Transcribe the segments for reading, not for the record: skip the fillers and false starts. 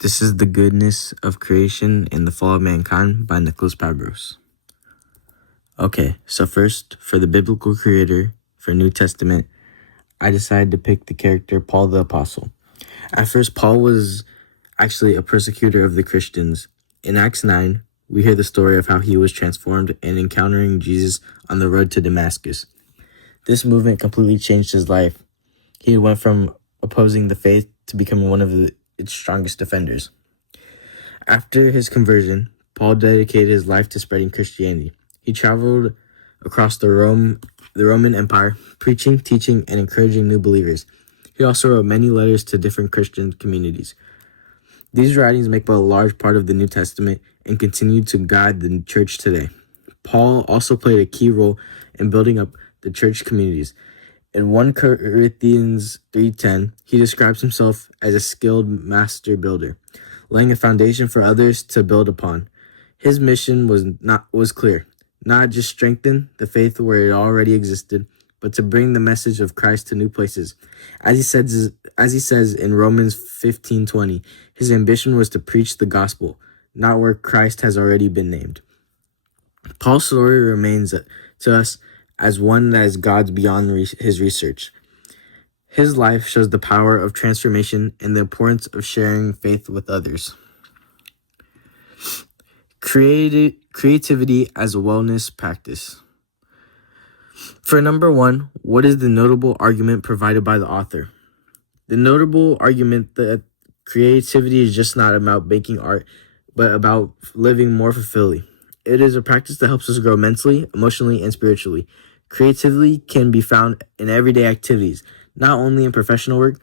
This is The Goodness of Creation and the Fall of Mankind by Nicholas Pabros. Okay, so first, for the biblical creator for New Testament, I decided to pick the character Paul the Apostle. At first, Paul was actually a persecutor of the Christians. In Acts 9, we hear the story of how he was transformed and encountering Jesus on the road to Damascus. This movement completely changed his life. He went from opposing the faith to becoming one of its strongest defenders. After his conversion, Paul dedicated his life to spreading Christianity. He traveled across the Roman Empire, preaching, teaching, and encouraging new believers. He also wrote many letters to different Christian communities. These writings make up a large part of the New Testament and continue to guide the church today. Paul also played a key role in building up the church communities. In 1 Corinthians 3:10, he describes himself as a skilled master builder, laying a foundation for others to build upon. His mission was clear, not just strengthen the faith where it already existed, but to bring the message of Christ to new places. As he says in Romans 15:20, his ambition was to preach the gospel, not where Christ has already been named. Paul's story remains to us as one that is God's beyond his research. His life shows the power of transformation and the importance of sharing faith with others. Creativity as a wellness practice. For number 1, what is the notable argument provided by the author? The notable argument that creativity is just not about making art, but about living more fulfilling. It is a practice that helps us grow mentally, emotionally, and spiritually. Creativity can be found in everyday activities, not only in professional work.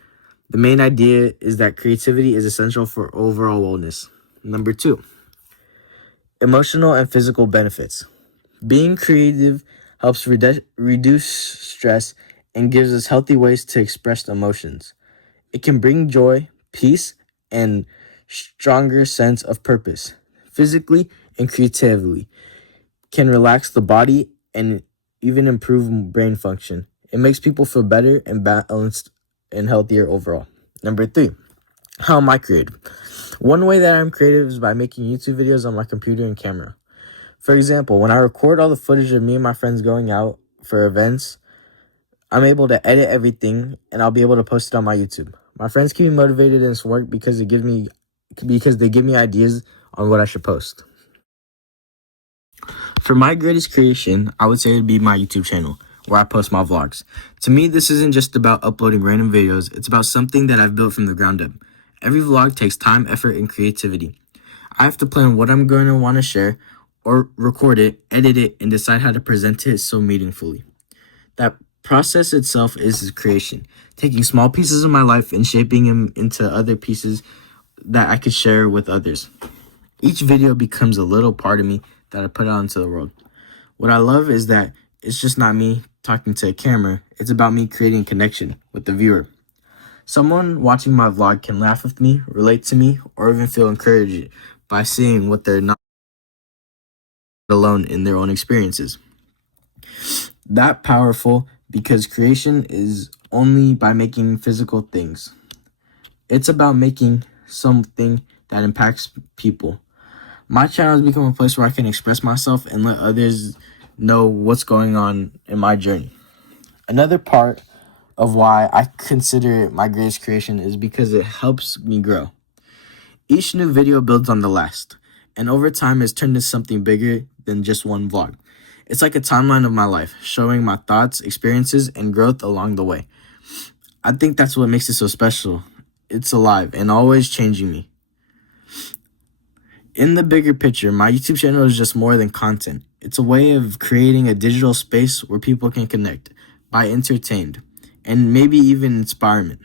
The main idea is that creativity is essential for overall wellness. Number 2, emotional and physical benefits. Being creative helps reduce stress and gives us healthy ways to express emotions. It can bring joy, peace, and stronger sense of purpose. Physically and creatively can relax the body and even improve brain function. It makes people feel better and balanced and healthier overall. Number 3, how am I creative? One way that I'm creative is by making YouTube videos on my computer and camera. For example, when I record all the footage of me and my friends going out for events, I'm able to edit everything and I'll be able to post it on my YouTube. My friends keep me motivated in this work because they give me ideas on what I should post. For my greatest creation, I would say it would be my YouTube channel, where I post my vlogs. To me, this isn't just about uploading random videos, it's about something that I've built from the ground up. Every vlog takes time, effort, and creativity. I have to plan what I'm going to want to share, or record it, edit it, and decide how to present it so meaningfully. That process itself is creation, taking small pieces of my life and shaping them into other pieces that I could share with others. Each video becomes a little part of me that I put out into the world. What I love is that it's just not me talking to a camera, it's about me creating a connection with the viewer. Someone watching my vlog can laugh with me, relate to me, or even feel encouraged by seeing what they're not alone in their own experiences. That powerful because creation is only by making physical things. It's about making something that impacts people. My channel has become a place where I can express myself and let others know what's going on in my journey. Another part of why I consider it my greatest creation is because it helps me grow. Each new video builds on the last, and over time has turned into something bigger than just one vlog. It's like a timeline of my life, showing my thoughts, experiences, and growth along the way. I think that's what makes it so special. It's alive and always changing me. In the bigger picture, my YouTube channel is just more than content. It's a way of creating a digital space where people can connect, be entertained, and maybe even inspirement.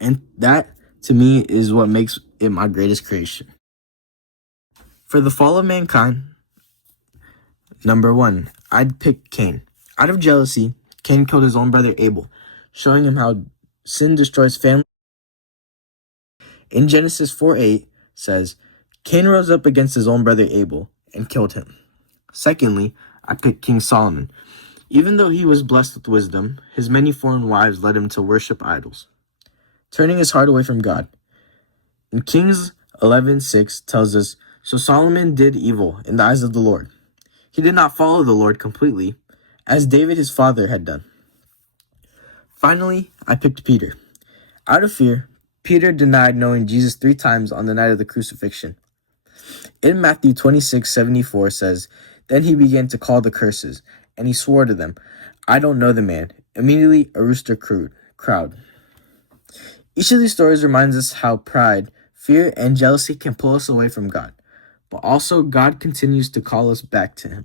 And that, to me, is what makes it my greatest creation. For the fall of mankind, number 1, I'd pick Cain. Out of jealousy, Cain killed his own brother Abel, showing him how sin destroys family. In Genesis 4:8 says, Cain rose up against his own brother Abel and killed him. Secondly, I picked King Solomon. Even though he was blessed with wisdom, his many foreign wives led him to worship idols, turning his heart away from God. And Kings 11:6 tells us, "So Solomon did evil in the eyes of the Lord. He did not follow the Lord completely, as David his father had done." Finally, I picked Peter. Out of fear, Peter denied knowing Jesus 3 times on the night of the crucifixion. In Matthew 26:74 says, "Then he began to call the curses, and he swore to them, 'I don't know the man.' Immediately a rooster crowed." Each of these stories reminds us how pride, fear, and jealousy can pull us away from God, but also God continues to call us back to Him.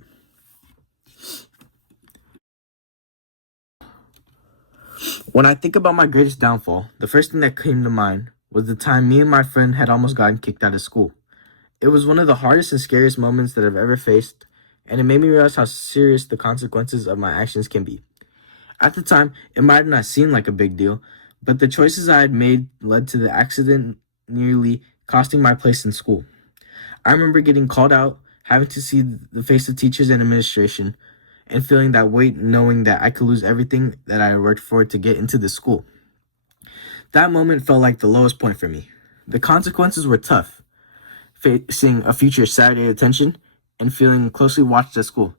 When I think about my greatest downfall, the first thing that came to mind was the time me and my friend had almost gotten kicked out of school. It was one of the hardest and scariest moments that I've ever faced, and it made me realize how serious the consequences of my actions can be. At the time, it might not seem like a big deal, but the choices I had made led to the accident nearly costing my place in school. I remember getting called out, having to see the face of teachers and administration, and feeling that weight knowing that I could lose everything that I had worked for to get into the school. That moment felt like the lowest point for me. The consequences were tough, facing a future Saturday detention and feeling closely watched at school.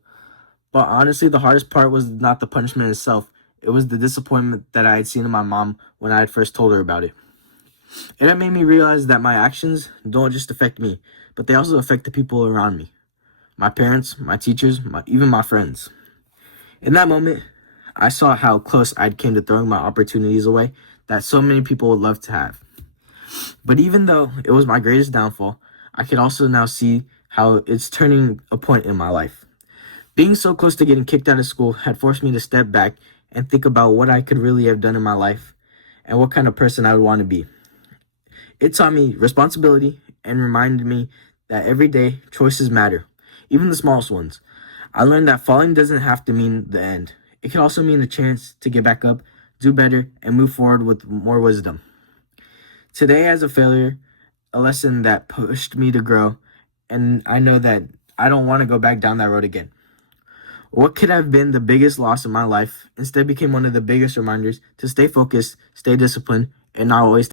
But honestly, the hardest part was not the punishment itself. It was the disappointment that I had seen in my mom when I had first told her about it. It had made me realize that my actions don't just affect me, but they also affect the people around me. My parents, my teachers, even my friends. In that moment, I saw how close I'd came to throwing my opportunities away that so many people would love to have. But even though it was my greatest downfall, I could also now see how it's turning a point in my life. Being so close to getting kicked out of school had forced me to step back and think about what I could really have done in my life and what kind of person I would want to be. It taught me responsibility and reminded me that every day choices matter, even the smallest ones. I learned that falling doesn't have to mean the end. It can also mean a chance to get back up, do better, and move forward with more wisdom. Today, as a failure, a lesson that pushed me to grow, and I know that I don't want to go back down that road again. What could have been the biggest loss in my life instead became one of the biggest reminders to stay focused, stay disciplined, and not always